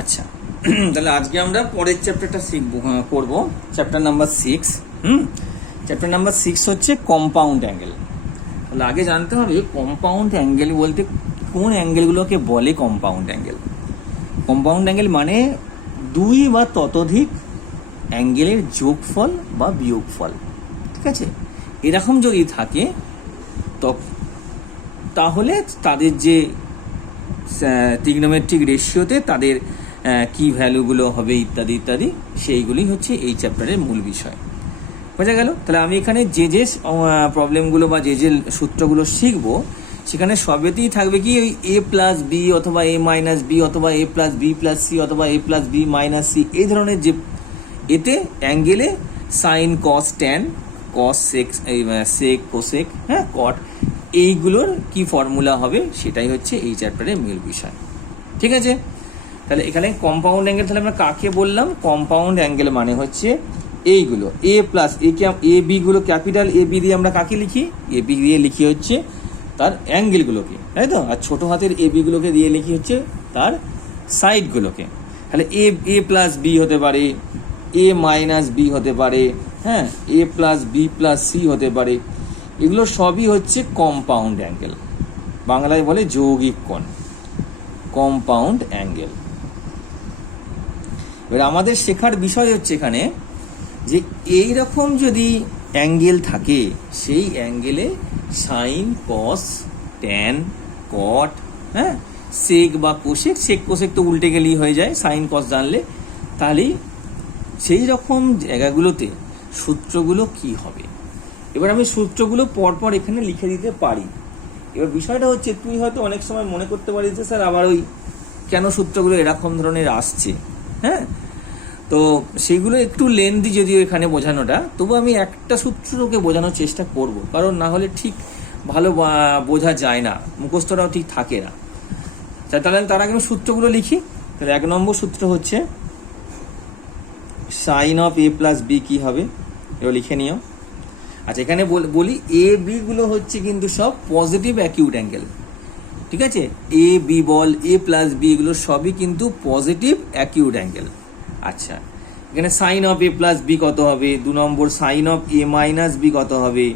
আচ্ছা, তাহলে আজকে আমরা পরের চ্যাপ্টারটা শিখবো, করব চ্যাপ্টার নাম্বার 6। চ্যাপ্টার নাম্বার 6 হচ্ছে কম্পাউন্ড অ্যাঙ্গেল। তাহলে আগে জানতে হবে কম্পাউন্ড অ্যাঙ্গেল বলতে কোন অ্যাঙ্গেলগুলোকে বলে কম্পাউন্ড অ্যাঙ্গেল। কম্পাউন্ড অ্যাঙ্গেল মানে দুই বা ততোধিক অ্যাঙ্গেলের যোগফল বা বিয়োগফল। ঠিক আছে, এরকম যদি থাকে তাহলে তাদের যে ট্রিগনোমেট্রিক রেশিওতে তাদের কি ভ্যালুগুলো হবে ইত্যাদি ইত্যাদি, সেইগুলি হচ্ছে এই চ্যাপ্টারের মূল বিষয়। বোঝা গেল? তাহলে আমি এখানে যে যে প্রবলেমগুলো বা যে যে সূত্রগুলো শিখবো সেখানে সবেতেই থাকবে কি ওই এ প্লাস বি অথবা এ মাইনাস বি অথবা A plus B plus C অথবা A plus B minus C, এই ধরনের যে এতে অ্যাঙ্গেলে sine cos tan cos sec cosec cot, এইগুলোর কি ফর্মুলা হবে সেটাই হচ্ছে এই চ্যাপ্টারের মূল বিষয়। ঠিক আছে, তাহলে এখানে কম্পাউন্ড অ্যাঙ্গেল তাহলে আমরা কাকে বললাম? কম্পাউন্ড অ্যাঙ্গেল মানে হচ্ছে এইগুলো এ প্লাস এ বি গুলো, ক্যাপিটাল এ বি দিয়ে আমরা কাকে লিখি? এ বি দিয়ে লিখি হচ্ছে তার অ্যাঙ্গেলগুলোকে, তাই তো। আর ছোট হাতের এ বি গুলোকে দিয়ে লিখি হচ্ছে তার সাইডগুলোকে। তাহলে এ প্লাস বি হতে পারে, এ মাইনাস বি হতে পারে, এ প্লাস বি প্লাস সি হতে পারে। এগুলো সবই হচ্ছে কম্পাউন্ড অ্যাঙ্গেল, বাংলায় বলে যৌগিক কোণ, কম্পাউন্ড অ্যাঙ্গেল। এবার আমাদের শেখার বিষয় হচ্ছে এখানে যে এই রকম যদি অ্যাঙ্গেল থাকে সেই অ্যাঙ্গেলে সাইন কস ট্যান কট, সেক বা কোসেক, সেক কোসেক তো উল্টে গেলেই হয়ে যায় সাইন কস জানলে, তাহলেই সেই রকম জায়গাগুলোতে সূত্রগুলো কি হবে। এবার আমি সূত্রগুলো পরপর এখানে লিখে দিতে পারি। এবার বিষয়টা হচ্ছে তুই হয়তো অনেক সময় মনে করতে পারিস যে স্যার আবার ওই কেন সূত্রগুলো এরকম ধরনের আসছে, তো সেগুলো একটু লেন্দি যদিও এখানে বোঝানোটা, তবু আমি একটা সূত্রকে বোঝানোর চেষ্টা করব, কারণ না হলে ঠিক ভালো বোঝা যায় না, মুখস্থটাও ঠিক থাকে না। তাহলে তার আগে আমি সূত্রগুলো লিখি। তাহলে 1 নম্বর সূত্র হচ্ছে sine of A plus B কি হবে, এবার লিখে নিও। আচ্ছা, এখানে বলি এ বি গুলো হচ্ছে কিন্তু সব পজিটিভ অ্যাকিউট অ্যাঙ্গেল। ঠিক আছে, এ বি বল এ প্লাস বি এগুলো সবই কিন্তু পজিটিভ অ্যাকিউট অ্যাঙ্গেল। আচ্ছা, এখানে sine of A plus B কত হবে? 2 number sine of A minus B কত হবে?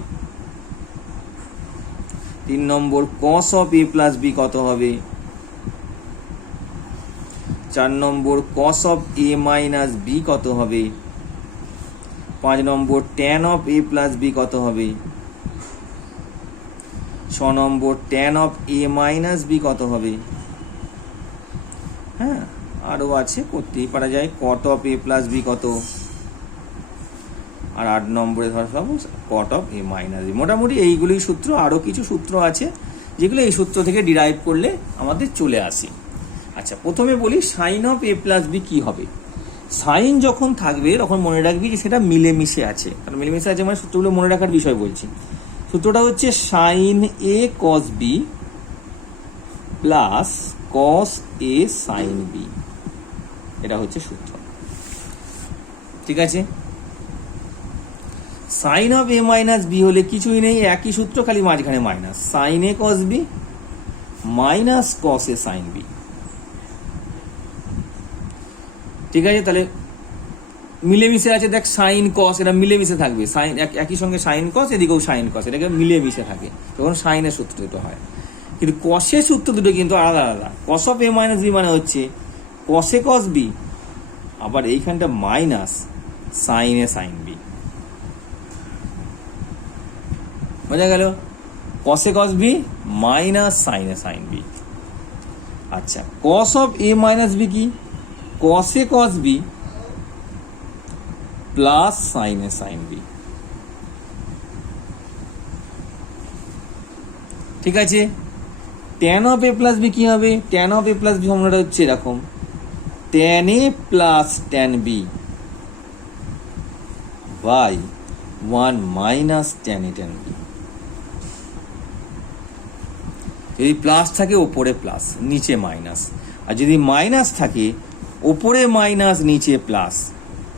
3 number cos of A plus B কত হবে? 4 number cos of A minus B কত হবে? 5 number tan of A plus B কত হবে? 6 number tan of A minus B কত হবে? আরও আছে, করতেই পারা যায়, কট অফ এ প্লাস বি কত, আর 8 নম্বরে ধর সব কট অফ এ মাইনাস বি। মোটামুটি এইগুলোই সূত্র, আরও কিছু সূত্র আছে যেগুলো এই সূত্র থেকে ডিরাইভ করলে আমাদের চলে আসে। আচ্ছা, প্রথমে বলি sine of A plus B কী হবে। সাইন যখন থাকবে তখন মনে রাখবি যে সেটা মিলেমিশে আছে, কারণ মিলেমিশে আছে মানে সূত্রগুলো মনে রাখার বিষয় বলছি। সূত্রটা হচ্ছে sine A cos B plus cos A sine B, এটা হচ্ছে সূত্র। ঠিক আছে, sine of A minus B হলে কিছুই নেই, একই সূত্র, খালি মাঝখানে minus, sine A cos B minus cos A sine B. ঠিক আছে, তাহলে মিলেমিশে আছে, দেখ সাইন কস এটা মিলেমিশে থাকবে, সাইন একই সঙ্গে সাইন কস, এদিকেও সাইন কস, এটাকে মিলেমিশে থাকে, তখন সাইনের সূত্র দুটো হয়। কিন্তু কসের সূত্র দুটো কিন্তু আলাদা আলাদা। Cos of A minus B মানে হচ্ছে কসে কস বি, আবার এইখানটা minus sine A sine B. বোঝা গেল? কসে cos B minus sine A sine B. আচ্ছা, cos of A minus B কি? কসে cos B plus sine A sine B. ঠিক আছে, tan of A plus B কি হবে? Tan of A plus B ফর্মুলাটা হচ্ছে এরকম, tan A plus tan B by 1 minus tan A tan B. যদি প্লাস থাকে ওপরে প্লাস নিচে মাইনাস, আর যদি মাইনাস থাকে ওপরে মাইনাস নিচে plus,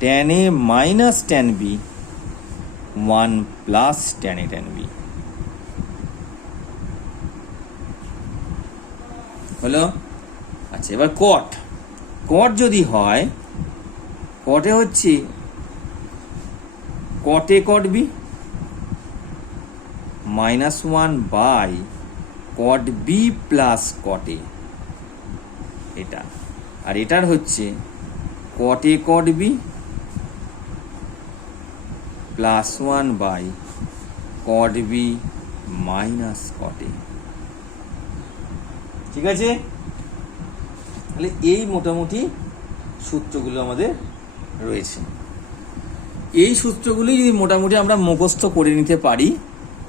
tan A minus tan B 1 plus tan A tan B. হলো? আচ্ছা, এবার কট কট যদি হয়, কটে হচ্ছে cot A cot B -1 cot B plus cot A, এটা। আর এটার হচ্ছে cot A cot B +1 cot B minus cot A. ঠিক আছে, তাহলে এই মোটামুটি সূত্রগুলো আমাদের রয়েছে। এই সূত্রগুলি যদি মোটামুটি আমরা মুখস্থ করে নিতে পারি,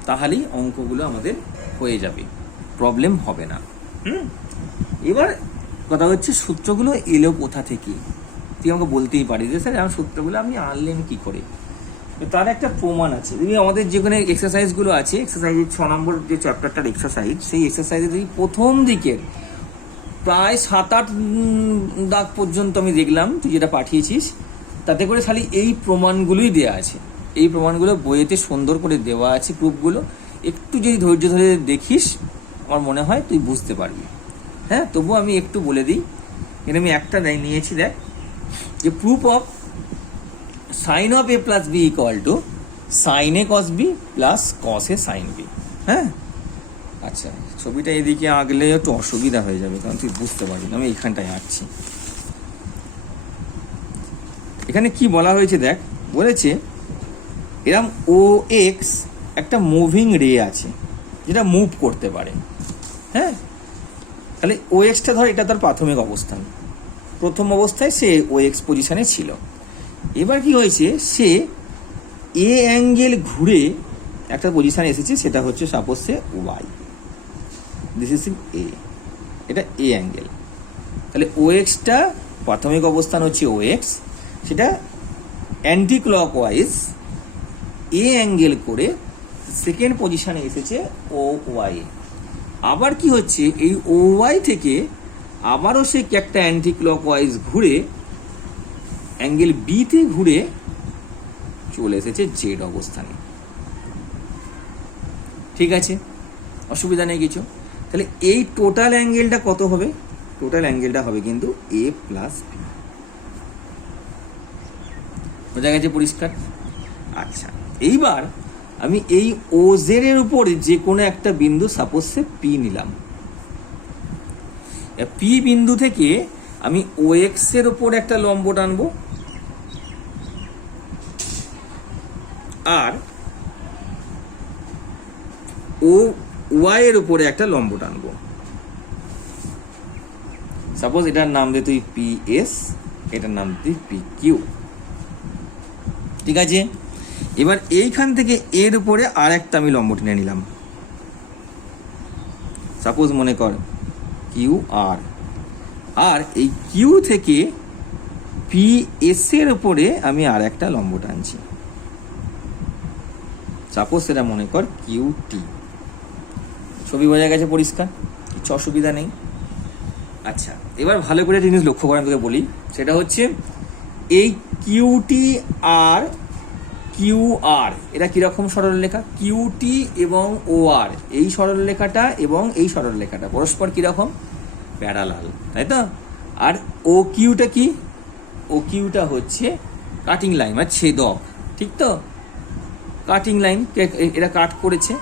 তাহলেই অঙ্কগুলো আমাদের হয়ে যাবে, প্রবলেম হবে না। এবার কথা হচ্ছে সূত্রগুলো এলো কোথা থেকে? তুই আমাকে বলতেই পারি যে স্যার আমার সূত্রগুলো আপনি আনলেন কি করে? তার একটা প্রমাণ আছে। যদি আমাদের যেখানে এক্সারসাইজগুলো আছে, এক্সারসাইজের 6 নম্বর যে চ্যাপ্টারটার এক্সারসাইজ, সেই এক্সারসাইজে যদি প্রথম দিকের প্রায় 7-8 দাগ পর্যন্ত আমি দেখলাম তুই যেটা পাঠিয়েছিস, তাতে করে খালি এই প্রমাণগুলোই দেওয়া আছে। এই প্রমাণগুলো বইয়েতে সুন্দর করে দেওয়া আছে, প্রুফগুলো। একটু যদি ধৈর্য ধরে দেখিস, আমার মনে হয় তুই বুঝতে পারবি। হ্যাঁ, তবুও আমি একটু বলে দিই। এখানে আমি একটা নিয়েছি, দেখ, যে proof of sine of a plus B equal to sine A cos B plus cos A sine B. হ্যাঁ, আচ্ছা, ছবিটা এদিকে আঁকলে একটু অসুবিধা হয়ে যাবে, কারণ তুই বুঝতে পারবি না। আমি এইখানটায় আঁকছি। এখানে কি বলা হয়েছে দেখ, বলেছে এরকম ও এক্স একটা মুভিং রে আছে, যেটা মুভ করতে পারে। হ্যাঁ, তাহলে ও এক্সটা ধর, এটা তার প্রাথমিক অবস্থান। প্রথম অবস্থায় সে ও এক্স পজিশনে ছিল। এবার কি হয়েছে, সে এ অ্যাঙ্গেল ঘুরে একটা পজিশনে এসেছে, সেটা হচ্ছে suppose say Y, this is A, এটা এ অ্যাঙ্গেল। তাহলে ও এক্সটা প্রাথমিক অবস্থান হচ্ছে ও এক্স, সেটা অ্যান্টি ক্লকওয়াইজ এ অ্যাঙ্গেল করে সেকেন্ড পজিশনে এসেছে ও ওয়াই। আবার কি হচ্ছে, এই ও ওয়াই থেকে আবারও সে একটা অ্যান্টি ক্লকওয়াইজ ঘুরে অ্যাঙ্গেল বিতে ঘুরে চলে এসেছে জেড অবস্থানে। ঠিক আছে, অসুবিধা নেই কিছু। তাহলে এই টোটাল অ্যাঙ্গেলটা কত হবে? টোটাল অ্যাঙ্গেলটা হবে কিন্তু এ প্লাস বি। বোঝা গেছে পরিষ্কার? আচ্ছা, এইবার আমি এই ও জেড এর উপরে যে কোনো একটা বিন্দু, সাপোজ সে পি নিলাম। পি বিন্দু থেকে আমি ও এক্স এর উপর একটা লম্ব টানবো, আর ও ওয়াই এর উপরে একটা লম্ব টানবো। সাপোজ এটার নাম দে তুই পি এস, এটার নাম তুই পি কিউ। ঠিক আছে, এবার এইখান থেকে এর উপরে আর একটা আমি লম্ব টেনে নিলাম, সাপোজ মনে কর কিউ আর। আর এই কিউ থেকে পি এস এর উপরে আমি আর একটা লম্ব টানছি, সাপোজ সেটা মনে কর কিউ টি। ছবি বোঝা গেছে পরিষ্কার? কিছু অসুবিধা নেই। আচ্ছা, এবার ভালো করে জিনিস লক্ষ্য করেন, তোকে বলি, সেটা হচ্ছে এই কিউটি আর কিউ আর এরা কিরকম সরলরেখা? কিউটি এবং ও আর, এই সরলরেখাটা এবং এই সরলরেখাটা পরস্পর কিরকম? প্যারালাল, তাই তো? আর ও কিউটা কি? ও কিউটা হচ্ছে কাটিং লাইন বা ছেদক, ঠিক তো? কাটিং লাইন, এরা কাট করেছে।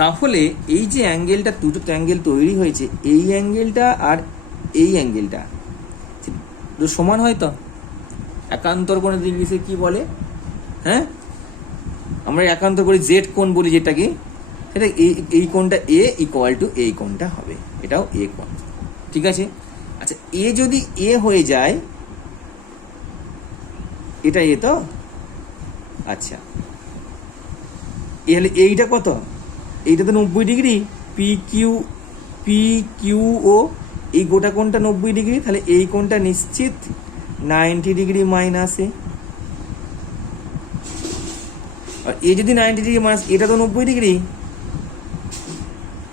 তাহলে এই যে অ্যাঙ্গেলটা, দুটো অ্যাঙ্গেল তৈরি হয়েছে, এই অ্যাঙ্গেলটা আর এই অ্যাঙ্গেলটা সমান হয় তো? একান্তর কোণের ইংলিশে কি বলে? হ্যাঁ, আমরা একান্তর করে জেড কোণ বলি যেটাকে, সেটা এই কোণটা এ ইকুয়াল টু এই কোণটা হবে, এটাও এ কোণ। ঠিক আছে, আচ্ছা, এ যদি এ হয়ে যায়, এটা এ তো? আচ্ছা, এহলে এইটা কত? এইটা তো 90 ডিগ্রি। পি কিউ ও এই গোটা কোণটা 90 ডিগ্রি, তাহলে এই কোণটা নিশ্চিত 90 ডিগ্রি মাইনাস এ। আর এ যদি 90 ডিগ্রি মাইনাস, এটা তো 90 ডিগ্রি,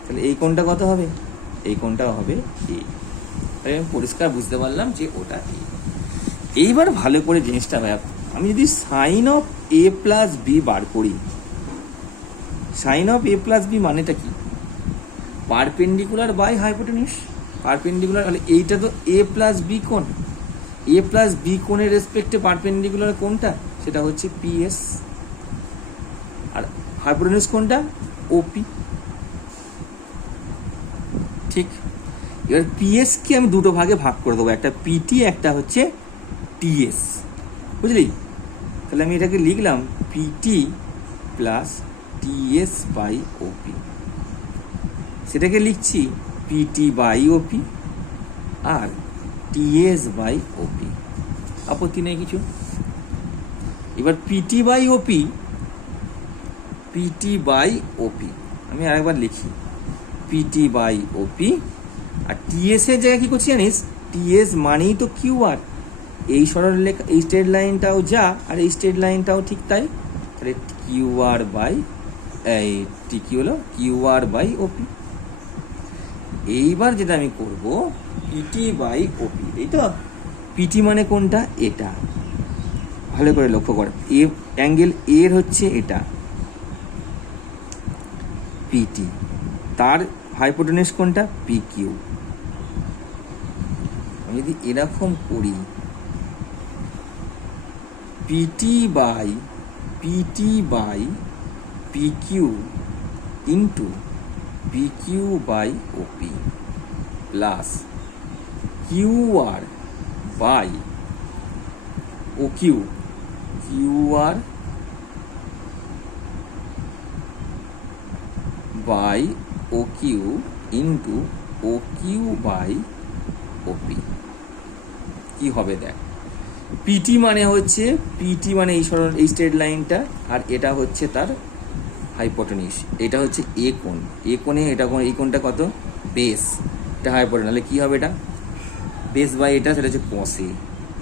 তাহলে এই কোণটা কত হবে? এই কোণটা হবে এ। তাহলে আমি পরিষ্কার বুঝতে পারলাম যে ওটা এ। এইবার ভালো করে জিনিসটা ভাব, আমি যদি sine of A plus B বার করি, sine of A plus B মানেটা কি? Perpendicular by হাইপোটেনিউস। পারপেন্ডিকুলার হলে এইটা তো এ প্লাস বি কোণ, এ প্লাস বি কোণের রেসপেক্টে পারপেন্ডিকুলার কোনটা, সেটা হচ্ছে পিএস, আর হাইপোটেনিউজ কোনটা, ওপি। ঠিক, এবার পিএস কে আমি দুটো ভাগে ভাগ করে দেবো, একটা পিটি, একটা হচ্ছে টিএস, বুঝলি? তাহলে আমি এটাকে লিখলাম PT plus TS by OP, সেটাকে লিখছি পিটি বাই ওপি আর টিএস বাই ওপি, আপত্তি নেই কিছু। এবার PT by OP, PT by OP আমি আরেকবার লিখি, পিটি বাই ওপি, আর টিএস এর জায়গায় কি করছি জানিস, টিএস মানেই তো কিউ আর, এই সরলরেখা এই স্ট্রেট লাইনটাও যা আর এই স্ট্রেট লাইনটাও ঠিক তাই, তাহলে কিউ আর বাই এই টি কি হলো, কিউ আর বাই ওপি। এইবার যেটা আমি করব পিটি বাই ওপি, এই তো পিটি মানে কোনটা, এটা ভালো করে লক্ষ্য কর, এ অ্যাঙ্গেল এর হচ্ছে এটা পিটি, তার হাইপোটেনিউজ কোনটা, পি কিউ। আমি যদি এরকম করি PT by P Q into P Q by OP plus Q R by O Q, Q R by O Q into O Q by OP, কি হবে দেখ, পিটি মানে হচ্ছে, পিটি মানে এই সরল এই স্ট্রেট লাইনটা, আর এটা হচ্ছে তার হাইপোটেনিউজ, এটা হচ্ছে এ কোণ, এ কোণে এটা কোণ, এই কোণটা কত, বেস, এটা হাইপোটেনিউজ, তাহলে কি হবে এটা বেস বাই এটা, সেটা হচ্ছে কসে,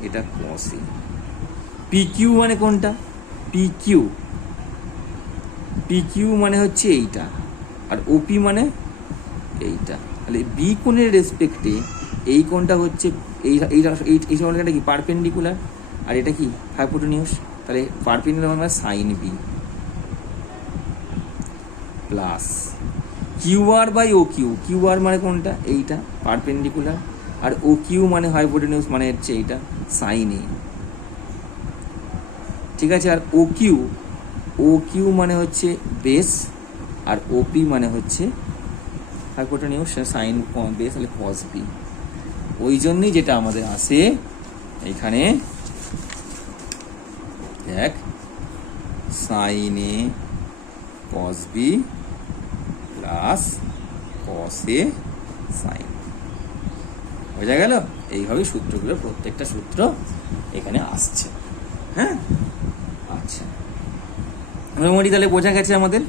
এটা কসে। পি কিউ মানে কোনটা, পি কিউ মানে হচ্ছে এইটা, আর ওপি মানে এইটা, তাহলে বি কোণের রেসপেক্টে এই কোণটা হচ্ছে এই এই সরলরেখাটা কি পারপেন্ডিকুলার, আর এটা কি হাইপোটেনিউজ, তাহলে পারপেন্ডিকুলার মানে sine B plus Q R by O Q, Q R মানে কোনটা, এইটা পারপেন্ডিকুলার, আর ও কিউ মানে হাইপোটেনিউজ মানে হচ্ছে এইটা সাইন এ, ঠিক আছে। আর ও কিউ মানে হচ্ছে বেস, আর ওপি মানে হচ্ছে হাইপোটেনিউজ সাইন বেস, তাহলে কস বি। ওই জন্যই যেটা আমাদের আসে এইখানে দেখ, sign A cos B plus cos A sign, বোঝা গেল? এইভাবেই সূত্রগুলো, প্রত্যেকটা সূত্র এখানে আসছে। হ্যাঁ, আচ্ছা, মোটামুটি তাহলে বোঝা গেছে আমাদের।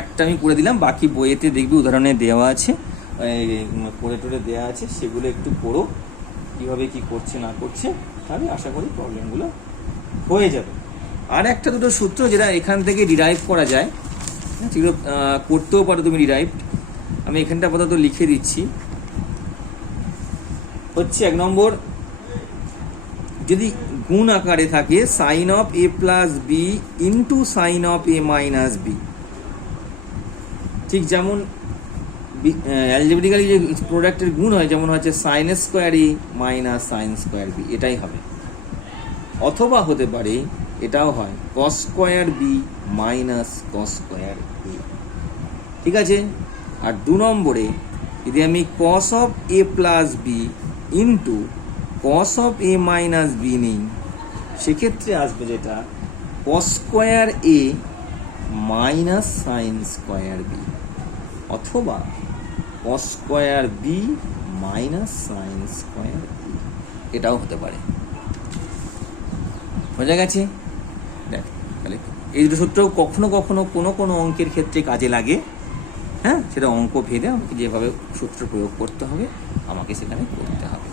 একটা আমি করে দিলাম, বাকি বইয়েতে দেখবি উদাহরণে দেওয়া আছে, করে টোরে দেওয়া আছে, সেগুলো একটু পড়ো কীভাবে কি করছে না করছে, তাহলে আশা করি প্রবলেমগুলো হয়ে যাবে। আর একটা দুটো সূত্র যেটা এখান থেকে ডিরাইভ করা যায়, সেগুলো করতেও পারো তুমি ডিরাইভ, আমি এখানটা আপাতত লিখে দিচ্ছি। হচ্ছে 1 নম্বর, যদি গুণ আকারে থাকে sine of A plus B into sine of A minus B, ঠিক যেমন অ্যালজেব্রিক্যালি যে প্রোডাক্টের গুণ হয়, যেমন হচ্ছে sine square A minus sine square B, এটাই হবে। অথবা হতে পারে এটাও হয় cos square B minus cos square A, ঠিক আছে। আর 2 নম্বরে যদি আমি cos of A plus B into cos of A minus B নিই, সেক্ষেত্রে আসবে যেটা cos square A minus sine square B, অথবা cos square B minus sine square B, এটাও হতে পারে। বোঝা গেছে? দেখ, তাহলে এই দুটো সূত্র কখনো কখনো কোনো কোনো অঙ্কের ক্ষেত্রে কাজে লাগে। হ্যাঁ, সেটা অঙ্ক ভেদে আমাকে যেভাবে সূত্র প্রয়োগ করতে হবে আমাকে সেখানে করতে হবে।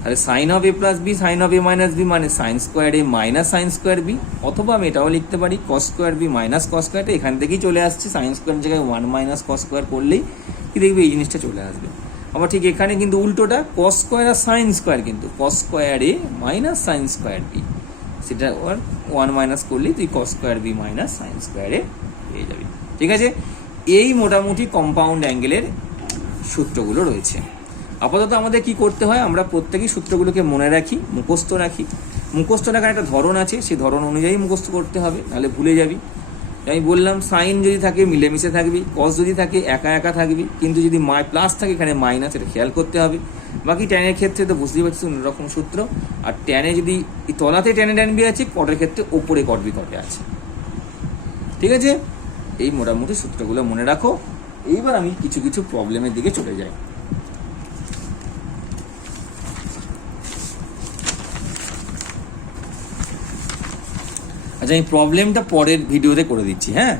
তাহলে sine of A plus B sine of A minus B মানে sine square A minus sine square B, অথবা আমি এটাও লিখতে পারি cos square B minus cos square, এখান থেকেই চলে আসছে, সাইন স্কোয়ার জায়গায় 1 মাইনাস কস স্কোয়ার করলেই কি দেখবি এই জিনিসটা চলে আসবে। আবার ঠিক এখানে কিন্তু উল্টোটা, কস স্কোয়ার আর সাইন স্কোয়ার, কিন্তু cos square A minus sine square B, সেটা 1 মাইনাস করলেই তুই cos square B minus sine square A পেয়ে যাবি, ঠিক আছে। এই মোটামুটি কম্পাউন্ড অ্যাঙ্গেলের সূত্রগুলো রয়েছে। আপাতত আমাদের কি করতে হয়, আমরা প্রত্যেকেই সূত্রগুলোকে মনে রাখি, মুখস্থ রাখি। মুখস্থ রাখার একটা ধরন আছে, সেই ধরন অনুযায়ী মুখস্থ করতে হবে, নাহলে ভুলে যাবি। আমি বললাম সাইন যদি থাকে মিলেমিশে থাকবি, কস যদি থাকে একা একা থাকবি, কিন্তু যদি প্লাস থাকে এখানে মাইনাস, এটা খেয়াল করতে হবে। বাকি ট্যানের ক্ষেত্রে তো বুঝতেই পারছিস অন্যরকম সূত্র। আর ট্যানে যদি তলাতে ট্যানে ট্যান বি আছে, কটের ক্ষেত্রে ওপরে কট বি কটে আছে। ঠিক আছে, এই মোটামুটি সূত্রগুলো মনে রাখো। এইবার আমি কিছু কিছু প্রবলেমের দিকে চলে যাই। আচ্ছা, আমি প্রবলেমটা পরের ভিডিওতে করে দিচ্ছি, হ্যাঁ।